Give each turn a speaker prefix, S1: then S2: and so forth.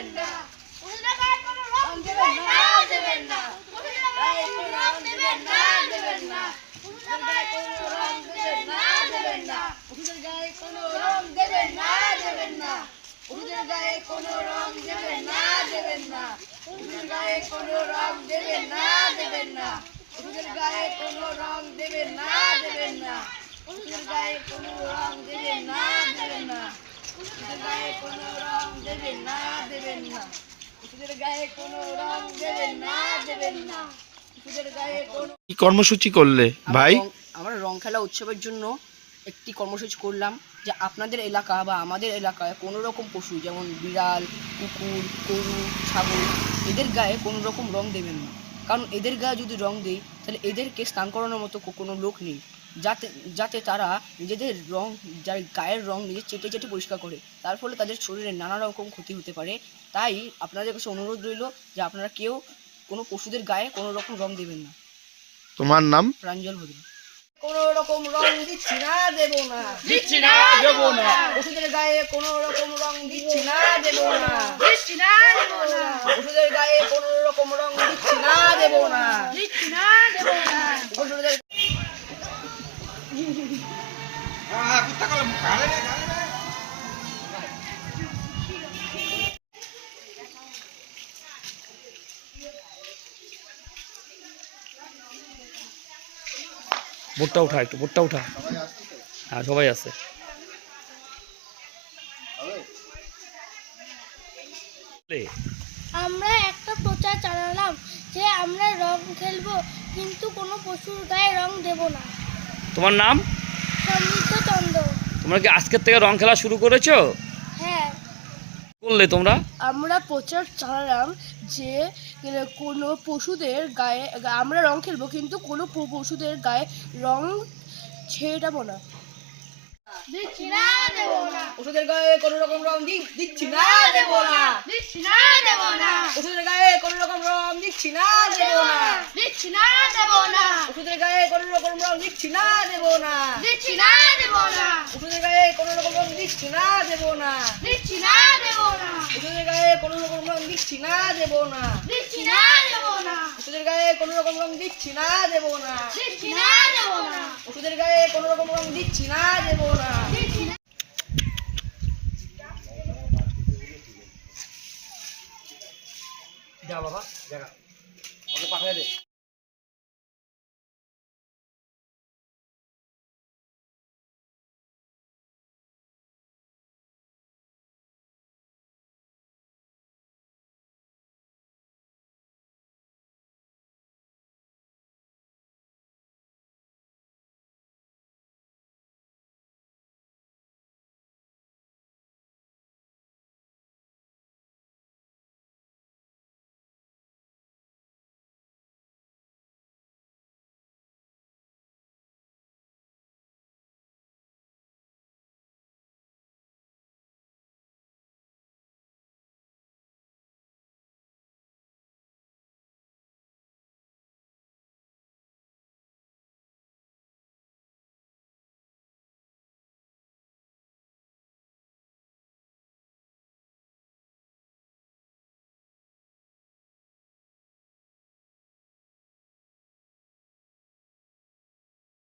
S1: দেবেন না কোনো রং দেবেন না দেবেন না ওষুধের গায়ে কোনো রং দেবেন না দেবেন না গায়ে কোনো রং দেবেন না দেবেন না গায়ে কোনো রং দেবেন না দেবেন না গায়ে কোনো রং দেবেন
S2: কি কর্মসূচি করলে ভাই?
S3: আমরা রং- আমরা রং খেলা উৎসবের জন্য একটি কর্মসূচি করলাম যে আপনাদের এলাকা বা আমাদের এলাকায় কোনো রকম পশু যেমন বিড়াল কুকুর গরু ছাগল এদের গায়ে কোনো রকম রং দেবেন না। কারণ এদের গায়ে যদি রং দেই তাহলে এদেরকে স্নান করানোর মতো কোনো লোক নেই। যাতে যাতে তারা নিজেদের রং যার গায়ের রং নিজে চেটে চেটে পরিষ্কার করে। তার ফলে তাদের শরীরে নানা রকম ক্ষতি হতে পারে। তাই আপনাদের কাছে অনুরোধ রইল যে আপনারা কেউ কোনো পশুদের গায়ে কোনো রকম রং দেবেন না।
S2: তোমার নাম?
S3: প্রাঞ্জল ভদ্র।
S1: কোনো রকম রং দিচ্ছি না দেব না।
S4: দিচ্ছি না দেবো না।
S1: পশুদের গায়ে কোনো রকম রং দিচ্ছি না দেব না।
S4: দিচ্ছি না দেবো না।
S1: পশুদের গায়ে কোনো রকম রং দিচ্ছি না দেব না।
S4: দিচ্ছি না দেবো না
S1: পশুদের
S5: বোটটা উঠা একটু বোটটা উঠা। হ্যাঁ সবাই আছে।
S6: আমরা একটা প্রচার চালালাম। যে আমরা রং খেলব কিন্তু কোনো পশুর গায়ে রং দেব না।
S5: তোমার নাম?
S6: সমৃদ্ধ চন্দ্র।
S5: তোমরা কি আজকের থেকে রং খেলা শুরু করেছ?
S6: হ্যাঁ।
S5: করলে তোমরা।
S6: আমরা প্রচার চালালাম যে কোনো পশুদের গায়ে আমরা রং খেলব কিন্তু কোনো পশুদের গায়ে রং ছেড়াবো না। দিচ্ছি না দেব না।
S1: পশুদের গায়ে কোনো রকম রং দিচ্ছি না দেব না
S4: দিচ্ছি না দেবো না
S1: পশুদের গায়ে কোনো রকম রং দিচ্ছি না দেব না
S4: দিচ্ছি না দেবো না
S1: পশুদের গায়ে কোনো রকম রং দিচ্ছি না দেব না
S4: দিচ্ছি না দেবো না
S1: পশুদের গায়ে কোনো রকম রং দিচ্ছি না দেব না
S4: দিচ্ছি না দেবো না
S1: পশুদের গায়ে কোনো রকম রং দিচ্ছি না দেব না
S4: দিচ্ছি না দেবো না
S1: পশুদের গায়ে কোনো রকম রং দিচ্ছি না দেব না
S4: দিচ্ছি না দেবো না
S1: পশুদের গায়ে কোনো রকম রং দিচ্ছি না দেব না
S3: যা বাবা দেখা। ওকে পাঠিয়ে দে।